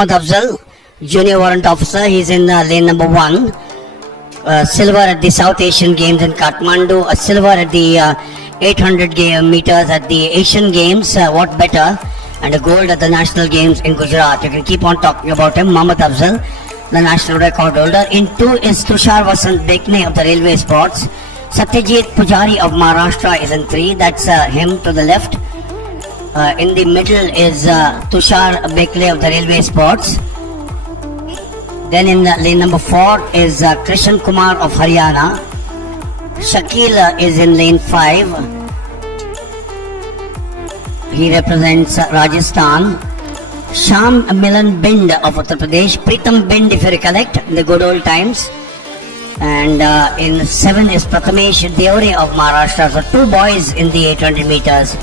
Mohammad Afzal, Junior Warrant Officer. He's in lane number 1. Silver at the South Asian Games in Kathmandu. A silver at the 800 meters at the Asian Games. What better? And a gold at the National Games in Gujarat. You can keep on talking about him. Mohammad Afzal, the national record holder. In 2 is Tushar Vasant Bekne of the Railway Sports. Satyajit Pujari of Maharashtra is in 3. That's him to the left. In the middle is Tushar Bekle of the Railway Sports. Then in lane number 4 is Krishan Kumar of Haryana. Shakil is in lane 5. He represents Rajasthan. Sham Milan Bind of Uttar Pradesh. Pritam Bind, if you recollect, in the good old times. And in 7 is Prathamesh Deore of Maharashtra. So 2 boys in the 800 meters.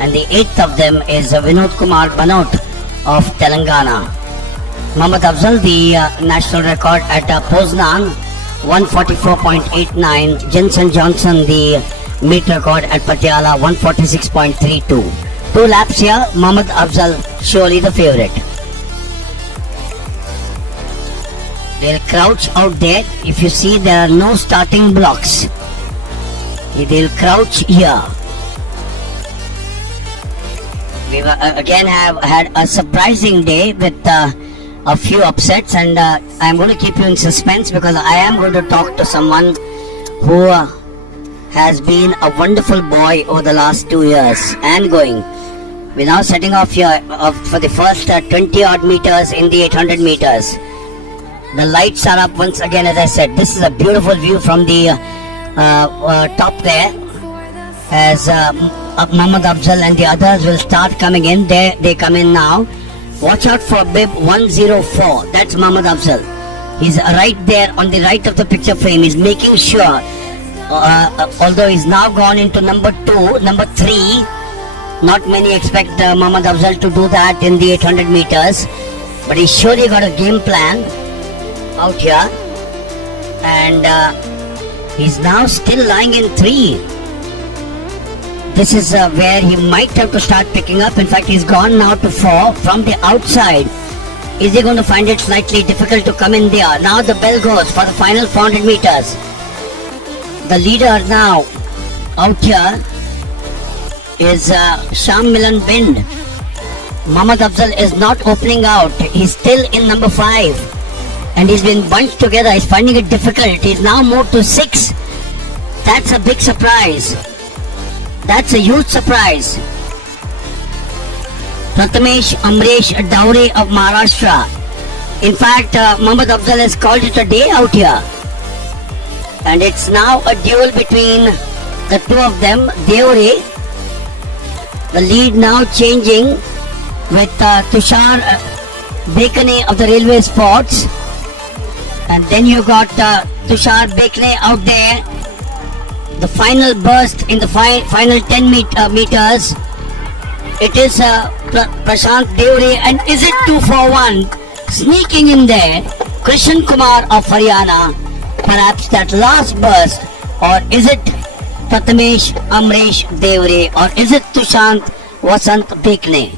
And the 8th of them is Vinod Kumar Banot of Telangana. Mohammad Afzal, the national record at Poznan, 144.89. Jenson Johnson, the meet record at Patiala, 146.32. 2 laps here, Mohammad Afzal surely the favorite. They'll crouch out there. If you see, there are no starting blocks. They'll crouch here. We again have had a surprising day with a few upsets, and I'm going to keep you in suspense because I am going to talk to someone who has been a wonderful boy over the last 2 years and going. We're now setting off here for the first 20 odd meters in the 800 meters. The lights are up once again, as I said. This is a beautiful view from the top there, as Mohammad Afzal and the others will start coming in. They come in now. Watch out for bib 104. That's Mohammad Afzal. He's right there on the right of the picture frame. He's making sure, although he's now gone into number 2, number 3. Not many expect Mohammad Afzal to do that in the 800 meters. But he's surely got a game plan out here. And he's now still lying in 3. This is where he might have to start picking up. In fact, he's gone now to 4 from the outside. Is he going to find it slightly difficult to come in there? Now the bell goes for the final 400 meters. The leader now out here is Sham Milan Bind. Mohammad Afzal is not opening out. He's still in number 5. And he's been bunched together. He's finding it difficult. He's now moved to 6. That's a big surprise. That's a huge surprise. Prathamesh Amresh Daure of Maharashtra. In fact, Mohammad Afzal has called it a day out here. And it's now a duel between the 2 of them. Deore, the lead now changing with Tushar Bekne of the Railway Sports. And then you got Tushar Bekne out there. The final burst in the final 10 meters. It is Prashant Deore, and is it 241? Sneaking in there, Krishan Kumar of Haryana. Perhaps that last burst, or is it Prathamesh Amresh Deore, or is it Tushant Vasant Bekne?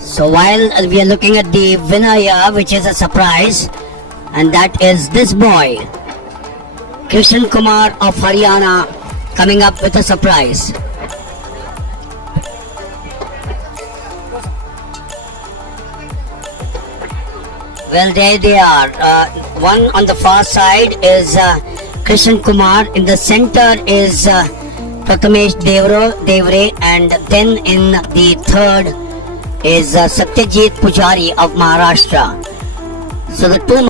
So while we are looking at the winner here, which is a surprise, and that is this boy, Krishan Kumar of Haryana, coming up with a surprise. Well, there they are. One on the far side is Krishan Kumar. In the center is Prathamesh Deore, and then in the third is Satyajit Pujari of Maharashtra. So the 2